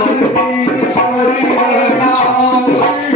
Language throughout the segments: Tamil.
পারি না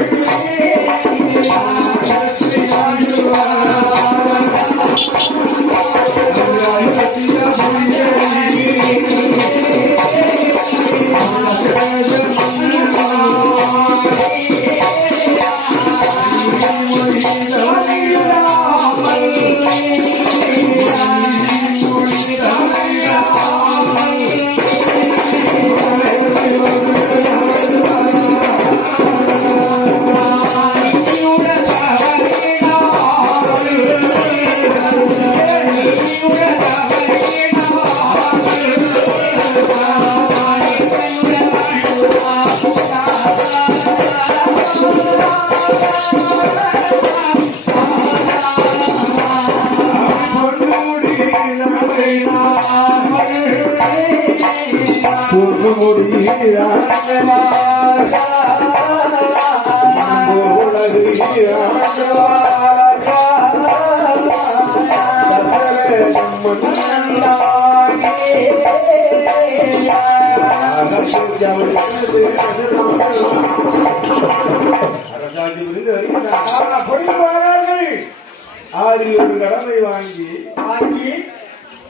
ஆறு ஒரு கடமை வாங்கி வாங்கி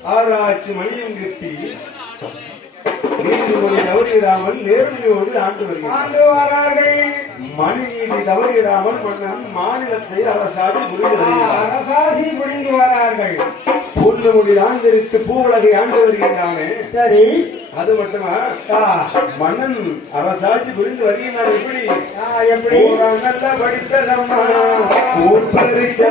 ஆராய்ச்சி மணியும் கட்டி நீதிமொழி தவறிடாமல் நேர்மையோடு ஆண்டு வருகிறார். ஆண்டு வரார்கள். மணி நீதி தவறிடாமல் மன்னன் மாநிலத்தை அரசாட்சி புரிந்து வருகிறார். அரசாசி புரிந்து வரார்கள். பொண்ணு மொழி ஆந்திரித்து பூவுலகை ஆண்டு வருகின்றானே. சரி. அது மட்டுமா? மன்னன் அரசாட்சி புரிந்து வருகின்றான் எப்படி? எப்படி? நல்ல படித்ததம்மா ஊப்பறித்த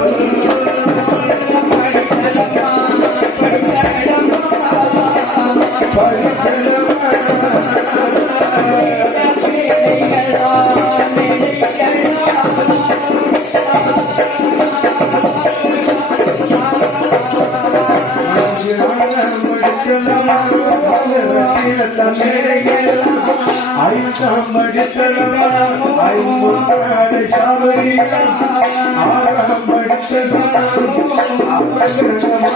படித்ததம்மா ரத்னசிம்மன் மேடையம்மா